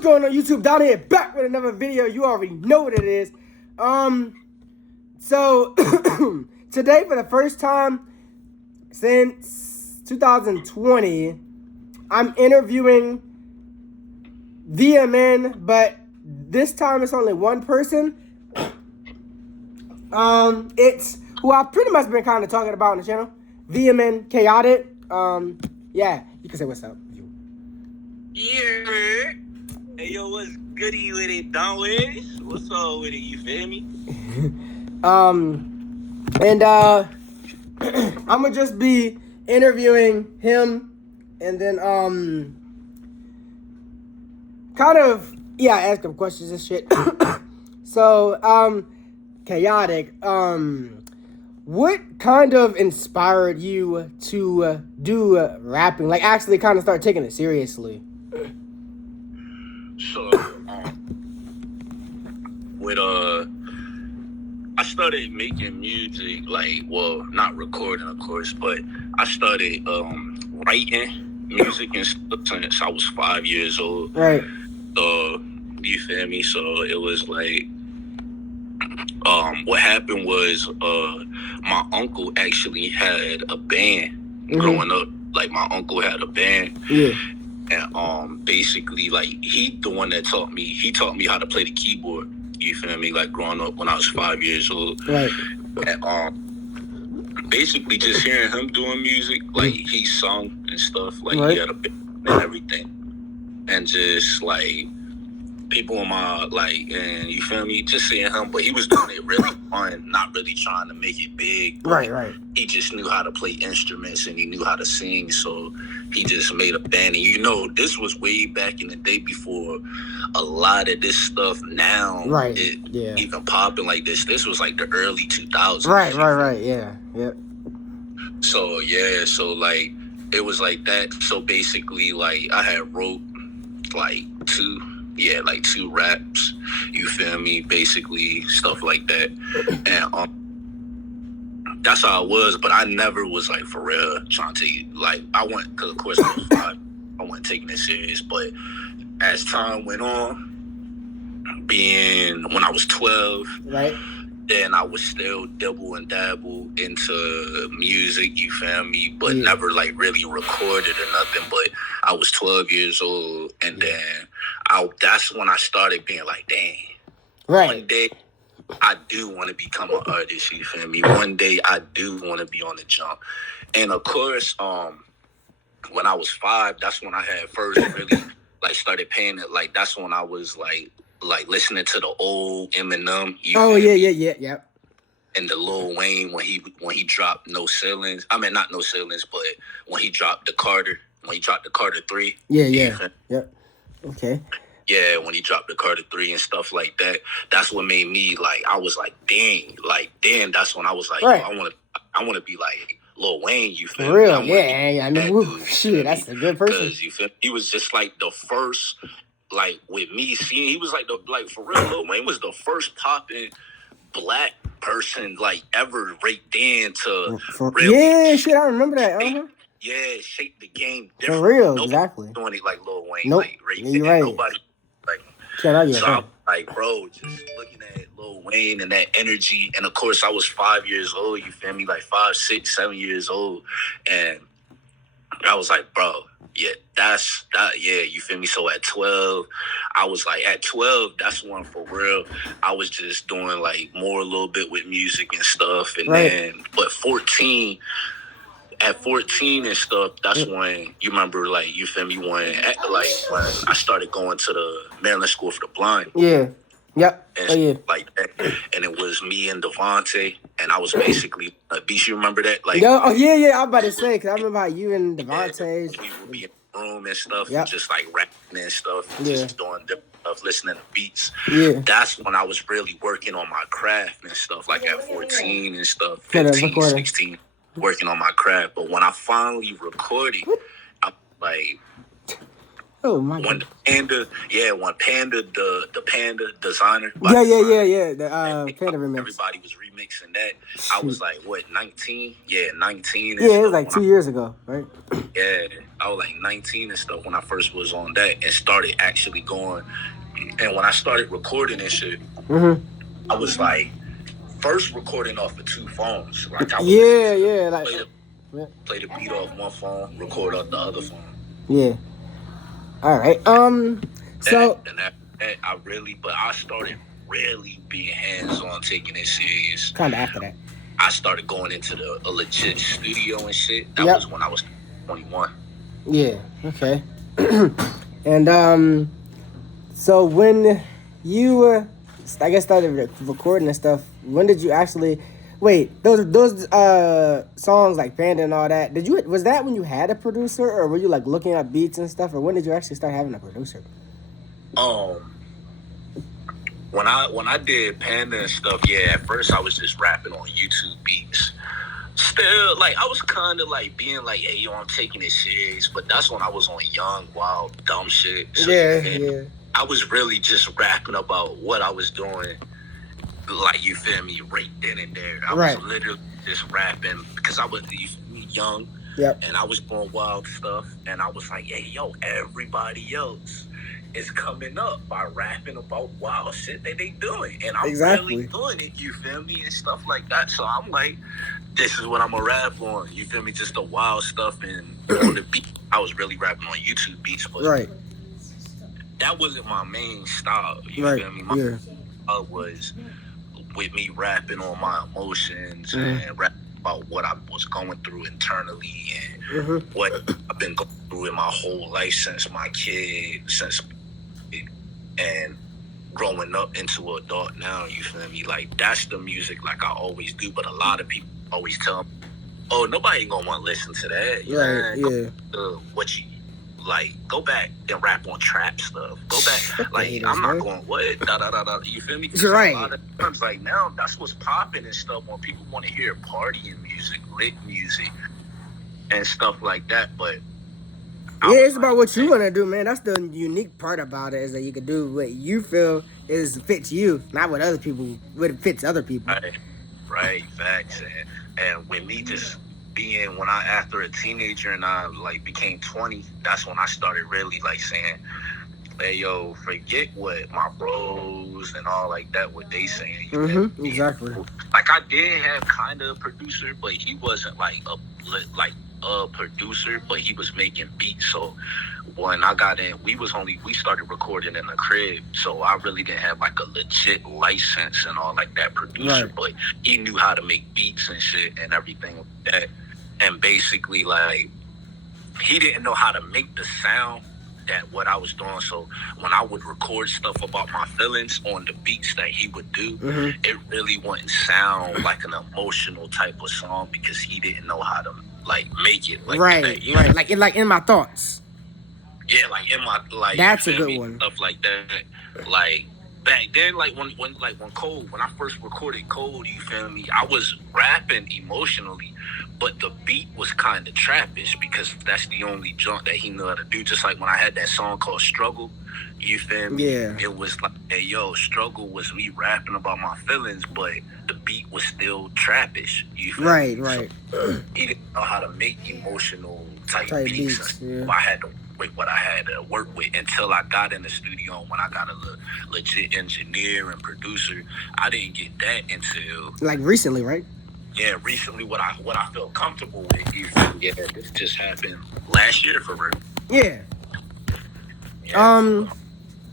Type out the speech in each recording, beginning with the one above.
Going on YouTube, down here, back with another video. You already know what it is. So today, for the first time since 2020, I'm interviewing VMN, but this time it's only one person. It's who I've pretty much been kind of talking about on the channel, VMN Chaotic. Yeah, you can say what's up. Yeah. Hey, yo, what's goody with it, Don Wiz? What's up with it, you feel me? And I'm gonna just be interviewing him, and then kind of ask him questions and shit. So Chaotic, what kind of inspired you to do rapping? Like, actually kind of start taking it seriously? So, I started making music, like, well, not recording, of course, but I started writing music and stuff since I was 5 years old. Right. You feel me? So it was like, what happened was, my uncle actually had a band growing up. Like, my uncle had a band. Yeah. And basically, like, he taught me how to play the keyboard. You feel me? Like, growing up when I was 5 years old. Right. And basically just hearing him doing music, like, he sung and stuff, like, right. He had a band and everything. And just, like, people in my, like, and you feel me? Just seeing him, but he was doing it really fun, not really trying to make it big. Right. He just knew how to play instruments and he knew how to sing, so he just made a band. And, you know, this was way back in the day before a lot of this stuff now even popping like this. This was like the early 2000s. Right. Yeah. Yep. So, like, it was like that. So basically, like, I had wrote like two raps, you feel me? Basically, stuff like that. And that's how I was, but I never was, like, for real trying to, like, because of course I was 5, I wasn't taking it serious. But as time went on, when I was 12, right, then I was still dabble into music, you feel me? But never, like, really recorded or nothing. But I was 12 years old, and then that's when I started being like, dang, one day I do want to become an artist, you feel me? One day I do want to be on the jump. And of course, when I was 5, that's when I had first really, like, started paying it. Like, that's when I was like listening to the old Eminem. Yeah. And the Lil Wayne when he dropped No Ceilings. I mean, not No Ceilings, but when he dropped the Carter 3. Yep. Okay. Yeah, when he dropped the Carter 3 and stuff like that, that's what made me, like, I was like, dang, that's when I was like, I want to be like Lil Wayne, you feel me? For real, I mean, shit, that's a good person. Because, you feel me? He was just like the first, like, with me seeing, he was like, for real, Lil Wayne was the first popping black person, like, ever right then to really shit, I remember that. Shape the game different. For real, Nobody exactly. Doing it like Lil Wayne, nope. Like, right You're then. right. Nobody, like, so I'm like, bro, just looking at Lil Wayne and that energy, and of course I was 5 years old, you feel me? Like 5, 6, 7 years old, and I was like, bro, you feel me? So at 12, I was like, that's one for real. I was just doing, like, more a little bit with music and stuff, and then, but at 14 and stuff, that's when, you remember, like, you feel me, when I started going to the Maryland School for the Blind. Yeah. Yep. And like that. And it was me and Devontae, and I was basically, Beast, you remember that? Like, I'm about to say, because I remember how you and Devontae, we would be in the room and stuff, and just, like, rapping and stuff, and just doing different stuff, listening to beats. Yeah. That's when I was really working on my craft and stuff, like at 14 and stuff, 15, 16. Working on my craft. But when I finally recorded, I'm like, Oh my When god. when Panda, the Panda designer, Yeah. The Panda remix. everybody was remixing that. I Shoot. was like, what, 19? Yeah, 19 and Yeah, it was stuff. like 2 years ago, right? Yeah, I was like 19 and stuff when I first was on that and started actually going. And when I started recording and shit, Mm-hmm. I was like first recording off of two phones. Like I would Like play the beat off one phone, record off the other phone. yeah. All right. That So and that I really, but I started really being hands on, taking it serious. kind of after that. I started going into a legit studio and shit. That Yep. was when I was 21. Yeah. Okay. And so when you I guess started recording and stuff, when did you actually wait, those songs like Panda and all that, was that when you had a producer, or were you like looking up beats and stuff, or when did you actually start having a producer? Um, when I did Panda and stuff, yeah, at first I was just rapping on YouTube beats. Still, like, I was kind of like being like, hey, yo, I'm taking it serious, but that's when I was on young, wild, dumb shit. So Yeah. I was really just rapping about what I was doing, like, you feel me, right then and there. I Right. was literally just rapping because I was young. Yep. And I was doing wild stuff, and I was like, hey, yo, everybody else is coming up by rapping about wild shit that they doing. And I'm really doing it, you feel me, and stuff like that. So I'm like, this is what I'm gonna rap on, you feel me, just the wild stuff. And on the beat, I was really rapping on YouTube beats, but that wasn't my main style, you feel me? My style was with me rapping on my emotions and rapping about what I was going through internally and what I've been going through in my whole life since my kid, and growing up into an adult now, you feel me? Like, that's the music like I always do, but a lot of people always tell me, oh, nobody gonna want to listen to that. What you like, go back and rap on trap stuff. Go back, like, I'm not going, what, da, you feel me? Right. A lot of times, like, now, that's what's popping and stuff when people want to hear partying music, lit music, and stuff like that, but it's about what you want to do, man. That's the unique part about it, is that you can do what you feel fits you, not what fits other people. Right, facts. And with me just being, when I, after a teenager and I like became 20, that's when I started really like saying, hey, yo, forget what my bros and all like that, what they saying. Exactly. Like, I did have kind of a producer, but he wasn't like a producer, but he was making beats. So when I got in, we started recording in the crib, so I really didn't have like a legit license and all like that producer, but he knew how to make beats and shit and everything like that. And basically, like, he didn't know how to make the sound that what I was doing. So when I would record stuff about my feelings on the beats that he would do, it really wouldn't sound like an emotional type of song because he didn't know how to like make it like that. Like in my thoughts. Yeah, like in my, like, that's a good one. Stuff like that. Like back then, like when I first recorded Cold, you feel me, I was rapping emotionally, but the beat was kind of trappish because that's the only junk that he knew how to do. Just like when I had that song called Struggle, you feel me? Yeah. It was like, hey, yo, Struggle was me rapping about my feelings, but the beat was still trappish. You feel me? Right. So he didn't know how to make emotional type beats. Yeah. I had to with what I had to work with until I got in the studio. When I got a legit engineer and producer, I didn't get that until like recently, right? Yeah, recently. What I feel comfortable with. Yeah, this just happened last year for real. Yeah.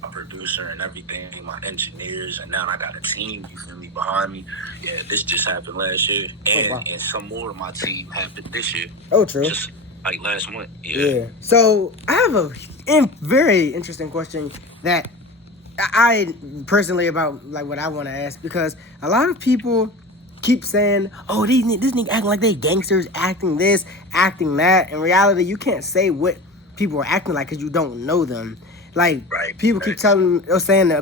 My producer and everything, my engineers, and now I got a team, you feel me, behind me. Yeah, this just happened last year, and some more of my team happened this year. Oh, true. Just like last month. Yeah. So I have a very interesting question that I personally about like what I want to ask, because a lot of people keep saying, "Oh, this nigga acting like they gangsters, acting this, acting that." In reality, you can't say what people are acting like because you don't know them. Like, people keep saying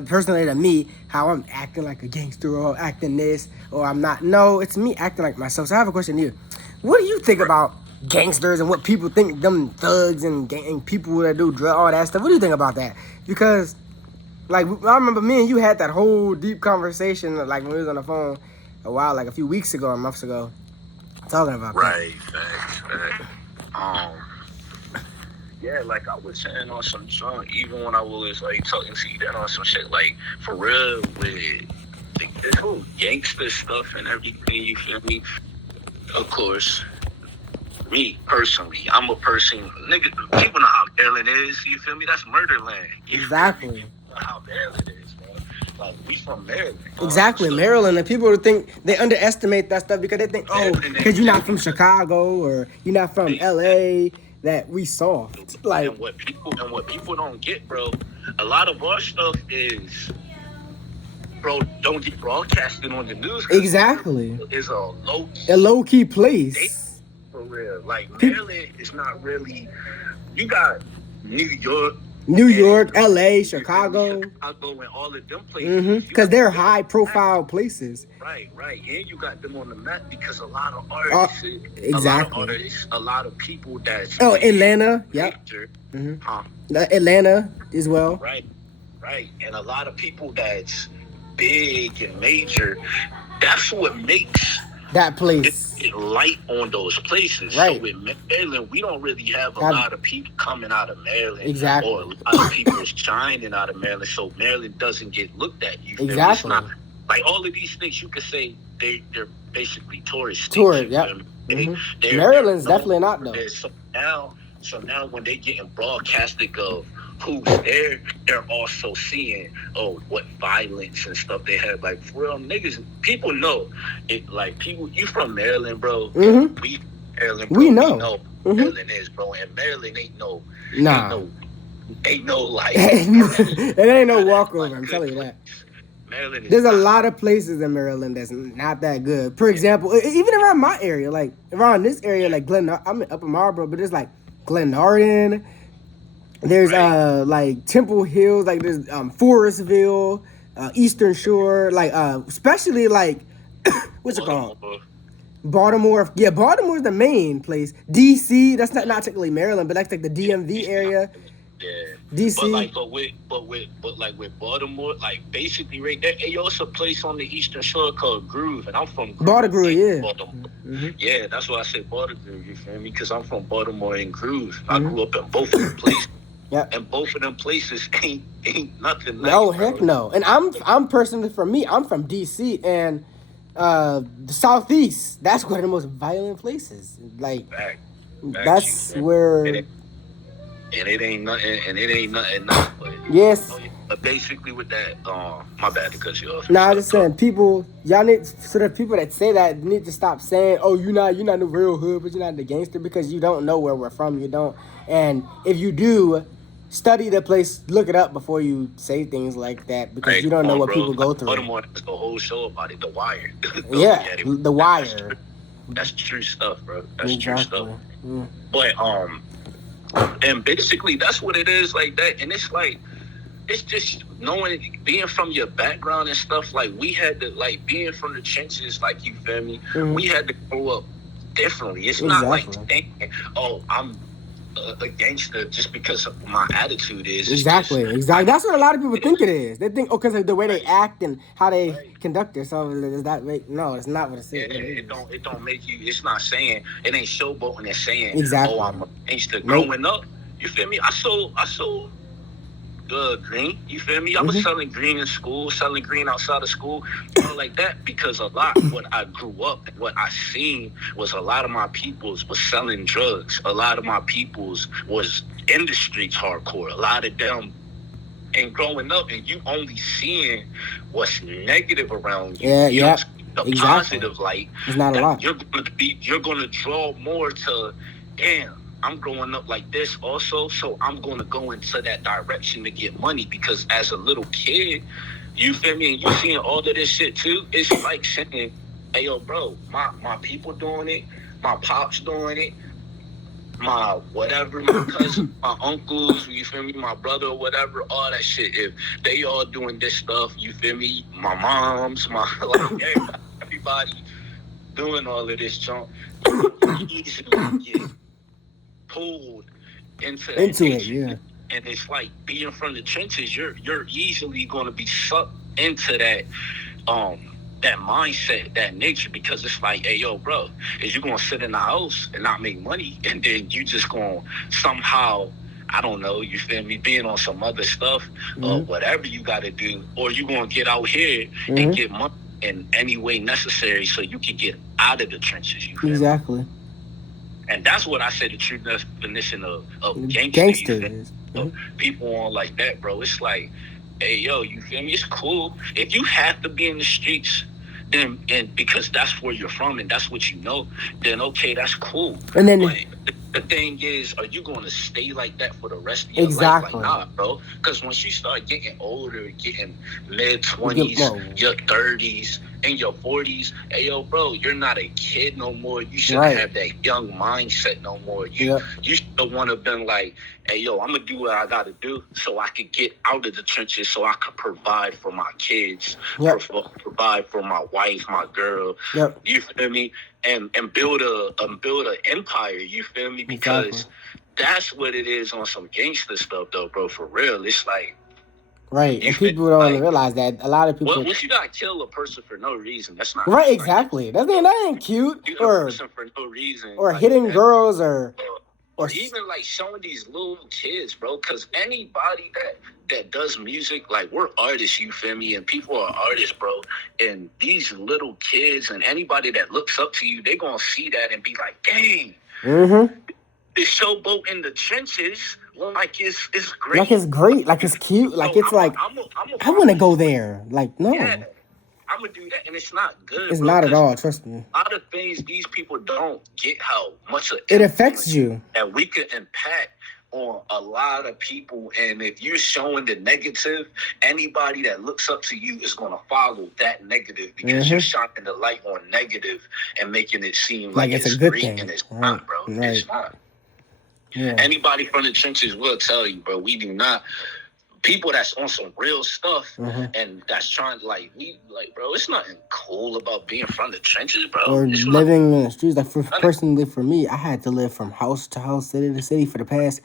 personally to me how I'm acting like a gangster or acting this or I'm not. No, it's me acting like myself. So I have a question to you. What do you think about gangsters and what people think them thugs and people that do drug, all that stuff. What do you think about that? Because, like, I remember me and you had that whole deep conversation, like, when we was on the phone a few weeks ago or months ago, talking about right, facts. Yeah, like I was saying on some song, even when I was like talking to you that on some shit, like for real with like, this whole gangster stuff and everything, you feel me? Of course, me personally, I'm a person, nigga, people know how Maryland is, you feel me? That's murder land. Exactly. How Maryland is, bro. Like, we from Maryland. Exactly, So, Maryland. And people think, they underestimate that stuff because they think, oh, because you're not from Chicago or you're not from LA, that we soft. Like, and what people don't get, bro, a lot of our stuff is, bro, don't get broadcasted on the news. Exactly. It's a low key place. For real. Like, Maryland is not really, you got New York, LA, Chicago, and all of them places. Because they're high profile places. Right. And you got them on the map because a lot of artists, a lot of people that's Atlanta, yep. Atlanta as well. Right. And a lot of people that's big and major. That's what makes that place light on those places. Right. So with Maryland, we don't really have a lot of people coming out of Maryland. Exactly. Or a lot of people shining out of Maryland. So Maryland doesn't get looked at. Exactly. Not, like all of these things, you could say they're basically tourist states. Tourist, yep. Maryland's definitely not though. So now when they getting broadcasted of who's there, they're also seeing what violence and stuff they have. Like for real, niggas, people know it. Like people, you from Maryland, bro. We Maryland, bro. We know Maryland is, bro. And Maryland ain't no like it ain't no walkover. I'm telling you that. Maryland is There's a lot of places in Maryland that's not that good. For example, even around my area, like around this area, like I'm in Upper Marlboro, but it's like Glenarden. There's like Temple Hills, like there's Forestville, Eastern Shore, like especially like what's it called? Baltimore. Yeah, Baltimore's the main place. DC, that's not technically Maryland, but that's like the DMV area. Yeah. DC. But with Baltimore, like basically right there, it's a place on the Eastern Shore called Groove, and I'm from Baltimore, yeah. Baltimore. Yeah, that's why I said Baltimore, you feel me? Because I'm from Baltimore and Groove. I grew up in both of them places. Yeah. And both of them places ain't nothing nice. No, heck no. And I'm personally, for me, I'm from DC and the Southeast. That's one of the most violent places. Like that's where. And it ain't nothing. But, yes. But basically, with that, my bad to cut you off. Nah, I'm just saying, people, y'all need, so the people that say that need to stop saying, oh, you're not the real hood, but you're not the gangster, because you don't know where we're from. You don't. And if you do, study the place, look it up before you say things like that, because you don't know what people go through. Baltimore has a whole show about it, The Wire. The Wire. That's true stuff, bro. That's true stuff. Yeah. But and basically that's what it is, like that. And it's like, it's just knowing, being from your background and stuff. Like we had to, like being from the trenches, like, you feel me? We had to grow up differently. It's not like thinking, oh, I'm a gangster just because of my attitude is. Exactly. That's what a lot of people think it is. They think, because of the way they act and how they conduct themselves. Is that right? No, it's not what it says. It don't make you. It's not saying, it ain't showboating and saying, exactly. Oh, I'm a gangster. Growing up, you feel me? I sold green, you feel me? I was selling green in school, selling green outside of school, like that, because a lot, when I grew up, what I seen was a lot of my peoples was selling drugs. A lot of my peoples was in the streets hardcore. A lot of them, and growing up, and you only seeing what's negative around you. The positive light. It's not a lot. You're gonna draw more to, damn, I'm growing up like this also, so I'm going to go into that direction to get money, because as a little kid, you feel me, and you seeing all of this shit too, it's like saying, hey, yo, bro, my people doing it, my pops doing it, my whatever, my cousins, my uncles, you feel me, my brother or whatever, all that shit, if they all doing this stuff, you feel me, my moms, my, like, everybody doing all of this junk, easily get pulled into that Into it, nature. yeah. And it's like being from the trenches, you're easily going to be sucked into that mindset, that nature, because it's like, hey, yo, bro, is you gonna sit in the house and not make money, and then you just gonna somehow, I don't know, you feel me, being on some other stuff, or whatever you got to do, or you gonna get out here and get money in any way necessary so you can get out of the trenches. You feel Exactly. me? And that's what I say the true definition of gangster. Gangster You feel is. me? People on like that, bro. It's like, hey, yo, you feel me? It's cool. If you have to be in the streets, then, and because that's where you're from and that's what you know, then okay, that's cool. And then but the thing is, are you going to stay like that for the rest of your life? Like, nah, bro. Because once you start getting older, getting mid-20s, your 30s, and your 40s, hey, yo, bro, you're not a kid no more. You shouldn't have that young mindset no more. You should want to been like, hey, yo, I'm going to do what I got to do so I could get out of the trenches so I could provide for my kids, provide for my wife, my girl. You feel me? And build an empire, you feel me? Because that's what it is on some gangster stuff, though, bro. For real, it's like, right, and people don't realize that a lot of people. Once you gotta kill a person for no reason, that's not right. Exactly. That ain't cute. Or a person for no reason, or like hitting girls, or even like showing these little kids, bro. Because anybody that does music, like, we're artists, you feel me? And people are artists, bro. And these little kids and anybody that looks up to you, they're gonna see that and be like, dang, this showboat in the trenches, like, it's great. Like, it's great. Like, it's cute. Like, so it's like, I want to go there. Like, no. Yeah, I'm going to do that. And it's not good, It's bro, not at all, trust me. A lot of things, these people don't get how much it affects you. And we could impact on a lot of people. And if you're showing the negative, anybody that looks up to you is going to follow that negative, because you're shining the light on negative and making it seem like it's a good great thing. And it's not, bro. It's not. Yeah. Anybody from the trenches will tell you, bro, we do not. People that's on some real stuff and that's trying to, like, bro, it's nothing cool about being from the trenches, bro. Or it's living in the streets. Like, personally, for me, I had to live from house to house, city to city for the past,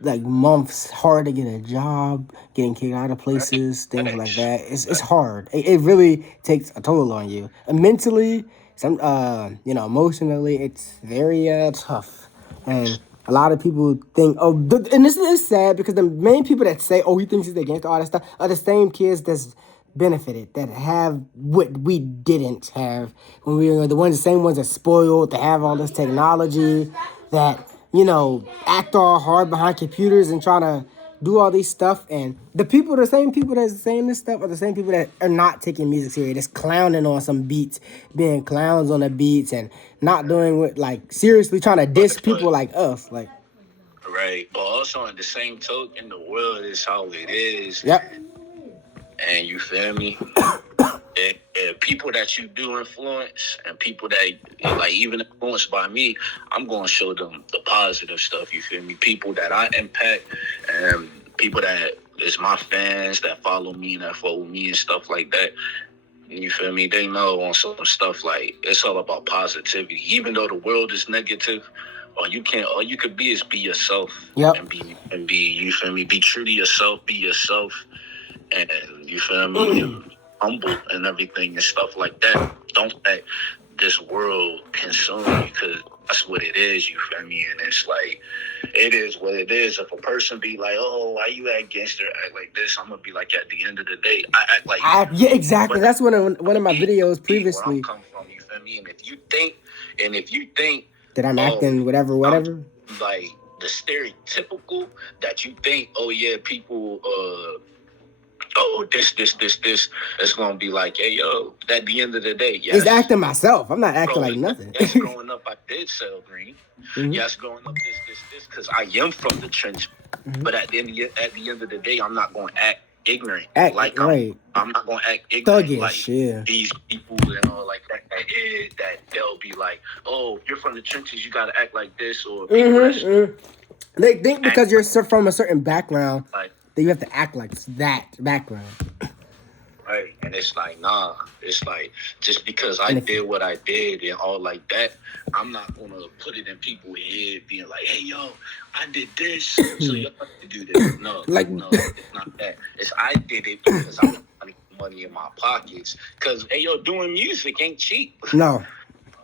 like, months. Hard to get a job, getting kicked out of places, things like that. It's hard. It really takes a toll on you. And mentally, emotionally, it's very tough. And a lot of people think, and this is sad, because the main people that say, he thinks he's against all that stuff, are the same kids that's benefited, that have what we didn't have when we were the same ones that spoiled, that have all this technology, that, act all hard behind computers and trying to do all these stuff. And the same people that's saying this stuff are the same people that are not taking music serious, that's clowning on some beats, being clowns on the beats, and not doing what, like, seriously trying to diss people like us, like. Right, but also in the same token, the world is how it is. Yep. And you feel me? and people that you do influence, and people that, like, even influenced by me, I'm going to show them the positive stuff, you feel me? People that I impact, and people that is my fans, that follow me and that follow me and stuff like that. You feel me? They know on some stuff, like, it's all about positivity. Even though the world is negative, all you could be is be yourself. Yep. And be, you feel me? Be true to yourself, be yourself, and you feel me? Humble and everything and stuff like that. Don't let this world consume you, because that's what it is, you feel me? And it's like, it is what it is. If a person be like, why you act gangster, act like this, I'm gonna be like, at the end of the day, I act like yeah, exactly. That's one of my videos previously. Where I'm coming from, you feel me? And if you think that I'm acting whatever, I'm, like, the stereotypical, that you think, people this, it's gonna be like, hey, yo, at the end of the day, yes. It's acting myself. I'm not acting like nothing. Yes, growing up, I did sell green. Yes, growing up, this, because I am from the trench. But at the end of the day, I'm not gonna act ignorant. I'm not gonna act ignorant. Thuggish, like these people and all like that. That they'll be like, you're from the trenches, you gotta act like this, or people they think because you're from a certain background, that you have to act like that background. Right. And it's like, nah. It's like, just because I And if, did what I did and all like that, I'm not going to put it in people's head being like, hey, yo, I did this, so yeah, you have to do this. No, like no, it's not that. It's I did it because I want money in my pockets. Because, hey, yo, doing music ain't cheap. no.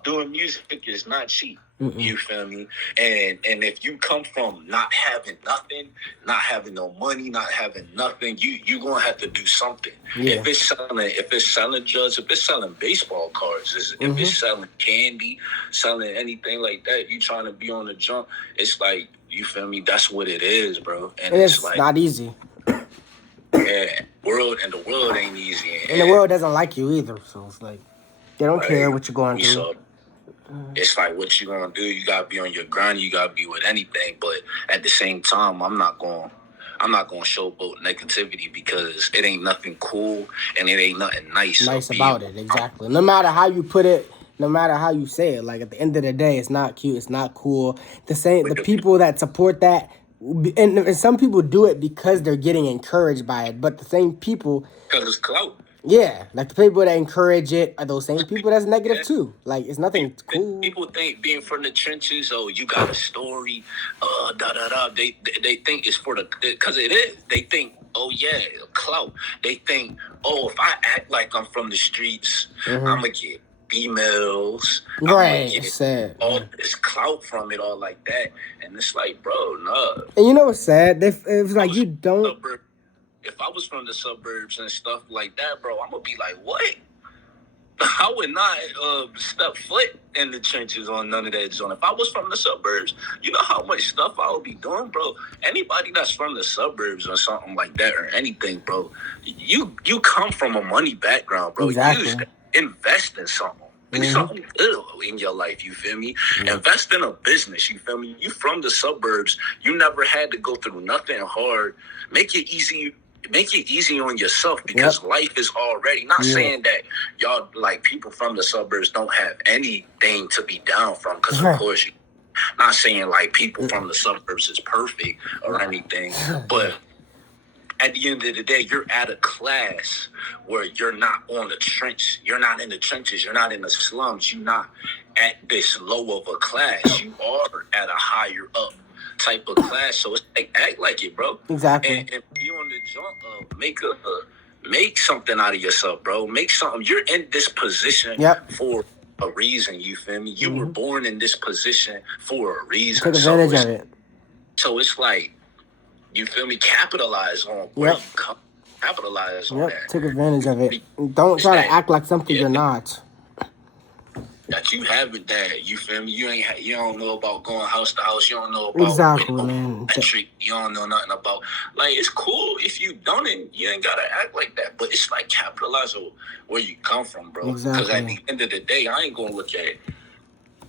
Doing music is not cheap. Mm-mm. You feel me? And if you come from not having nothing, not having no money, not having nothing, you gonna have to do something. Yeah. If it's selling drugs, if it's selling baseball cards, if it's selling candy, selling anything like that, you trying to be on the jump, it's like, you feel me? That's what it is, bro. And it's like, not easy. yeah, the world ain't easy. And the world doesn't like you either, so it's like they don't care what you're going through. So, it's like, what you gonna do? You gotta be on your grind. You gotta be with anything. But at the same time, I'm not gonna showboat negativity because it ain't nothing cool and it ain't nothing nice about it. Exactly. No matter how you put it, no matter how you say it, like at the end of the day, it's not cute. It's not cool. The people that support that, and some people do it because they're getting encouraged by it. But the same people, because it's clout. Yeah, like the people that encourage it are those same people that's negative too. Like it's nothing cool. People think being from the trenches, oh, you got a story, da da da. They think it's for because it is. They think, oh yeah, clout. They think, oh, if I act like I'm from the streets, I'm gonna get females. Right, get sad. all this clout from it, all like that. And it's like, bro, no. And you know what's sad? It's like you don't. If I was from the suburbs and stuff like that, bro, I'm gonna be like, what? I would not step foot in the trenches on none of that zone. If I was from the suburbs, you know how much stuff I would be doing, bro. Anybody that's from the suburbs or something like that or anything, bro, you come from a money background, bro. Exactly. Invest in something. Do something good in your life, you feel me? Invest in a business, you feel me? You from the suburbs, you never had to go through nothing hard. Make it easy on yourself because life is already not saying that y'all like people from the suburbs don't have anything to be down from because of course you not saying like people from the suburbs is perfect or anything, but at the end of the day, you're at a class where you're not on the trench. You're not in the trenches. You're not in the slums. You're not at this low of a class. You are at a higher up type of class. So it's like, act like it, bro. Exactly. And be on the jump. Make something out of yourself, bro. Make something. You're in this position for a reason. You feel me? You were born in this position for a reason. Take advantage of it. So it's like, you feel me? Capitalize on where you come. Capitalize on that. Take advantage of it. Don't try to act like something you're not. That you haven't, that you feel me? You don't know about going house to house. You don't know about man. You don't know nothing about. Like, it's cool if you don't, and you ain't gotta act like that. But it's like, capitalize on where you come from, bro. Because at the end of the day, I ain't gonna look at it.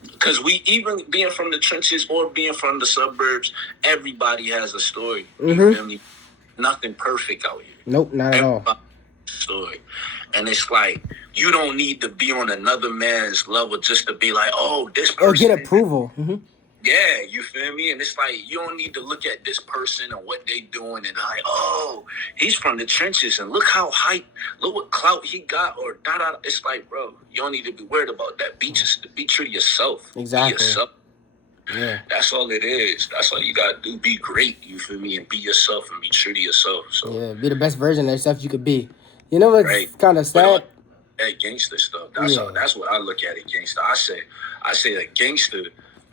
Because we, even being from the trenches or being from the suburbs, everybody has a story. You feel me? Nothing perfect out here. Nope, not at all. Story. And it's like, you don't need to be on another man's level just to be like, oh, this person. Or get approval. Yeah, you feel me? And it's like, you don't need to look at this person and what they doing and like, oh, he's from the trenches and look how hype, look what clout he got or da. It's like, bro, you don't need to be worried about that. Be true to yourself. Exactly. Be yourself. Yeah. That's all it is. That's all you gotta do. Be great, you feel me? And be yourself and be true to yourself. So yeah, be the best version of yourself you could be. You know what's kind of sad? That gangster stuff. That's what I look at it, gangster. I say a gangster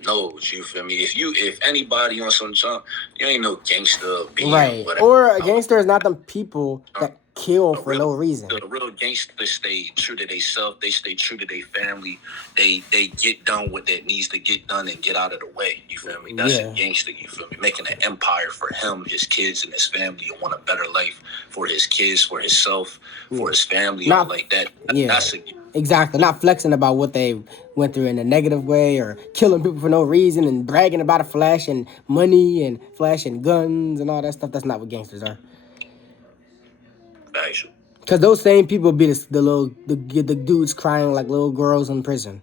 knows, you feel me? If anybody on some jump, you ain't no gangster being whatever. Or a gangster is not them people that kill for no reason. The real gangsters stay true to themselves. They stay true to their family. They get done what that needs to get done and get out of the way. You feel me? That's a gangster. You feel me? Making an empire for him, his kids, and his family, and want a better life for his kids, for himself, for his family, all like that. That's a exactly. Not flexing about what they went through in a negative way or killing people for no reason and bragging about a flash and money and flash and guns and all that stuff. That's not what gangsters are. Because those same people be the dudes crying like little girls in prison.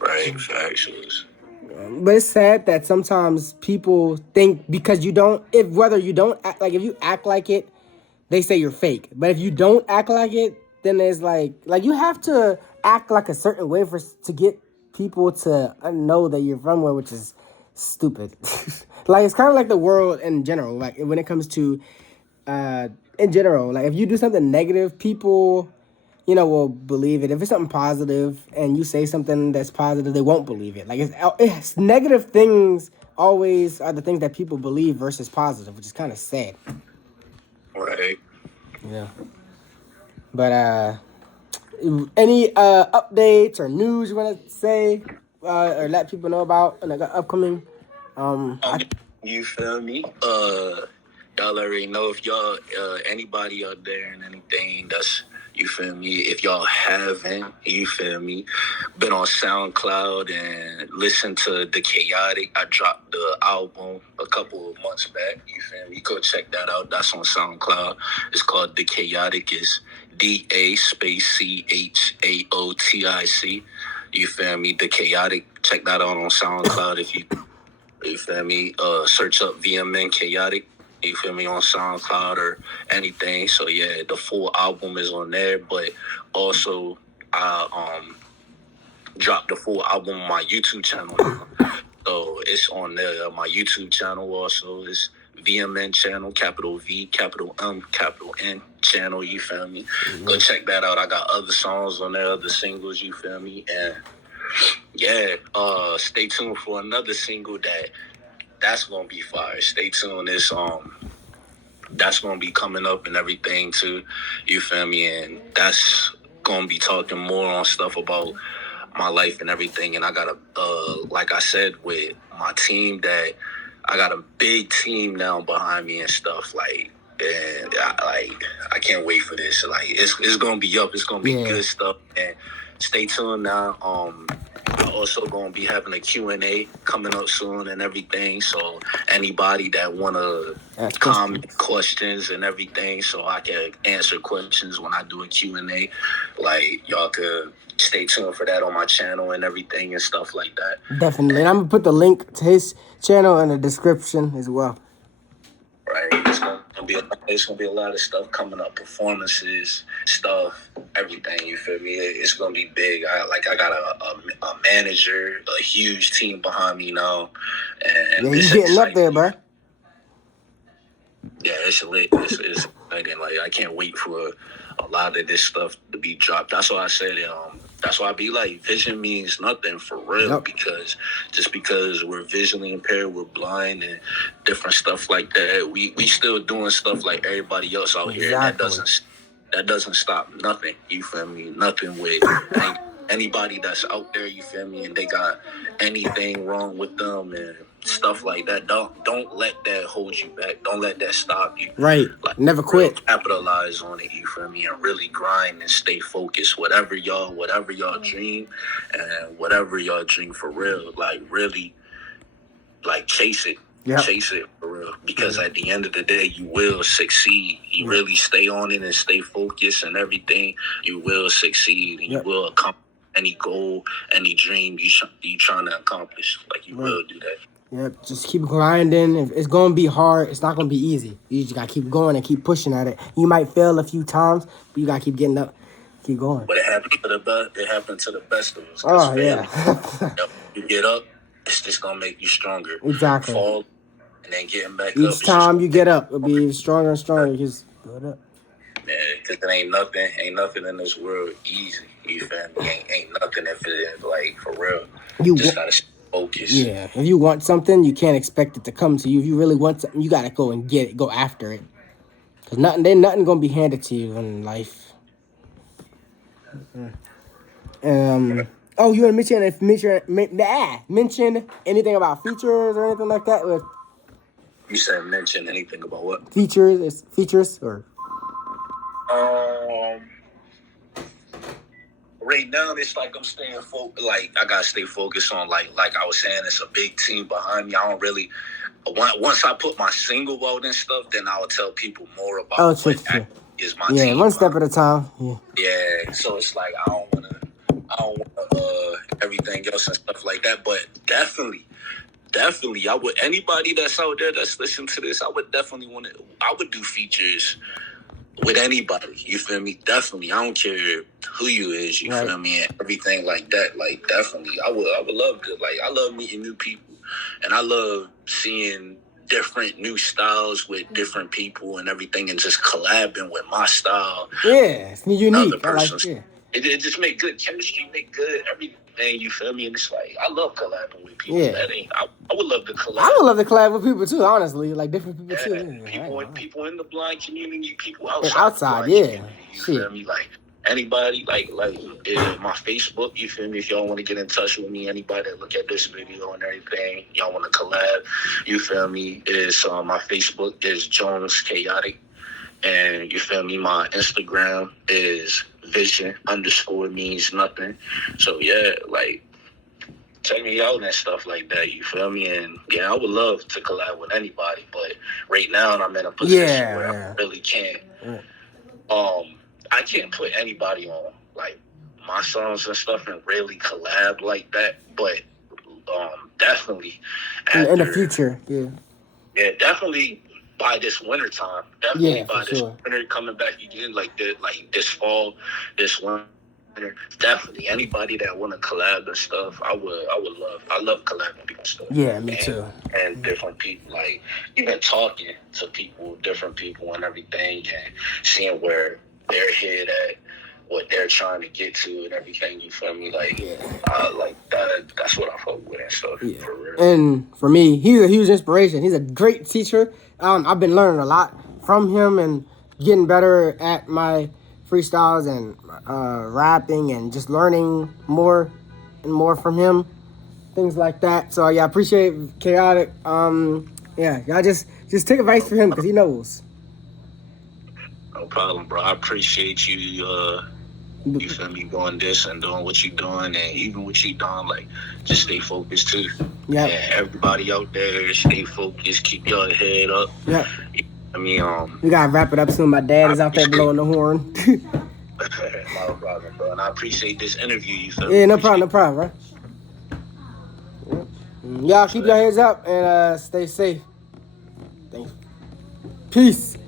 Right, factions. But it's sad that sometimes people think because you don't, if you act like it, they say you're fake. But if you don't act like it, then there's like you have to act like a certain way to get people to know that you're from where, which is stupid. Like it's kind of like the world in general. Like when it comes to in general, like if you do something negative, people will believe it. If it's something positive and you say something that's positive, they won't believe it. Like it's negative things always are the things that people believe versus positive, which is kind of sad. Right. Yeah. But any updates or news you want to say or let people know about in the upcoming? You feel me? Y'all already know if y'all anybody out there and anything that's, you feel me, if y'all haven't, you feel me, been on SoundCloud and listened to The Chaotic. I dropped the album a couple of months back, you feel me, go check that out. That's on SoundCloud. It's called The Chaotic. It's DACHAOTIC. You feel me? The Chaotic. Check that out on SoundCloud if you feel me? Search up VMN Chaotic, you feel me, on SoundCloud or anything. So yeah, the full album is on there, but also I dropped the full album on my YouTube channel now. So it's on there. My YouTube channel also is VMN channel, capital V, capital M, capital N channel, you feel me? Mm-hmm. Go check that out. I got other songs on there, other singles, you feel me? And yeah, stay tuned for another single that's gonna be fire. Stay tuned. That's gonna be coming up and everything too. You feel me? And that's gonna be talking more on stuff about my life and everything. And I got like I said, with my team, that I got a big team now behind me and stuff. Like, and I can't wait for this. Like, it's gonna be up. It's gonna be good stuff. And stay tuned now. I'm also gonna be having a Q&A coming up soon and everything. So anybody that wanna comment questions and everything, so I can answer questions when I do a Q&A, like y'all could stay tuned for that on my channel and everything and stuff like that. Definitely. And I'm gonna put the link to his channel in the description as well. Right. It's gonna be a lot of stuff coming up, performances, stuff, everything. You feel me? It's gonna be big. I got a manager, a huge team behind me now, and yeah, you getting up there, bro. Yeah, it's lit. It's exciting. Like, I can't wait for a lot of this stuff to be dropped. That's why I said that's why I be like, vision means nothing for real. Yep. Because just because we're visually impaired, we're blind and different stuff like that, we still doing stuff like everybody else out here. And that doesn't stop nothing. You feel me? Nothing with anybody that's out there, you feel me, and they got anything wrong with them and stuff like that. Don't let that hold you back. Don't let that stop you. Right. Like, never quit. Capitalize on it, you feel me, and really grind and stay focused. Whatever y'all dream, and whatever y'all dream for real, like really, like chase it. Yep. Chase it for real. Because at the end of the day, you will succeed. You really stay on it and stay focused and everything, you will succeed and you will accomplish any goal, any dream you trying to accomplish. Like, you will do that. Yep, just keep grinding. If it's going to be hard, it's not going to be easy. You just got to keep going and keep pushing at it. You might fail a few times, but you got to keep getting up, keep going. But it happened to the best of us. Oh, yeah. You get up, it's just going to make you stronger. Exactly. Fall, and then getting back Each up. Each time you get up, it'll be stronger and stronger. You just build up. Yeah, because there ain't nothing in this world easy. You feel me? Ain't nothing if it is, like, for real. You just got to focus. Yeah, if you want something, you can't expect it to come to you. If you really want something, you gotta go and get it, go after it. Cause nothing gonna be handed to you in life. Oh, you want to mention anything about features or anything like that? You said mention anything about what? Features or? Right now, it's like I'm staying focused. Like, I gotta stay focused on like I was saying, it's a big team behind me. I don't really. Once I put my single out and stuff, then I'll tell people more about what is my team. Yeah, one step at a time. Yeah. So it's like I don't want everything else and stuff like that. But definitely, I would, anybody that's out there that's listening to this, I would definitely I would do features with anybody. You feel me? Definitely. I don't care who you is. You feel me? And everything like that. Like definitely, I would love to. Like I love meeting new people, and I love seeing different new styles with different people and everything, and just collabing with my style. Yeah, it's unique. Other person's. I like, It just make good chemistry, make good everything. You feel me? And it's like I love collabing with people. Yeah. That ain't. I would love to collab. I would love to collab with people too. Honestly, like different people too. People in the blind community, people outside. The blind community, you feel me? Like anybody, like my Facebook. You feel me? If y'all want to get in touch with me, anybody that look at this video and everything, y'all want to collab. You feel me? Is my Facebook is Jones Chaotic. And you feel me? My Instagram is vision_means nothing. So yeah, like check me out and stuff like that. You feel me? And yeah, I would love to collab with anybody, but right now I'm in a position where I really can't. I can't put anybody on like my songs and stuff and really collab like that. But definitely in the future, yeah, definitely. By this winter time, definitely by this winter coming back again, like this fall, this winter, definitely anybody that want to collab and stuff, I love collabing people stuff. Yeah, me too. And different people, like even talking to people, different people and everything, and seeing where their head at, what they're trying to get to and everything, you feel me? Like, like that's what I fuck with and stuff, for real. And for me, he's a huge inspiration. He's a great teacher. I've been learning a lot from him and getting better at my freestyles and rapping and just learning more and more from him, things like that. So yeah, I appreciate Chaotic. Y'all just take advice from him because he knows. No problem, bro. I appreciate you. You feel me, doing this and doing what you're doing, and even what you're doing, like, just stay focused too. Yeah. And everybody out there, stay focused, keep your head up. Yeah. I mean, we gotta wrap it up soon. My dad is out there blowing the horn. No problem, bro. And I appreciate this interview. You feel me? Yeah, no problem, bro. Y'all keep your heads up and stay safe. Thanks. Peace.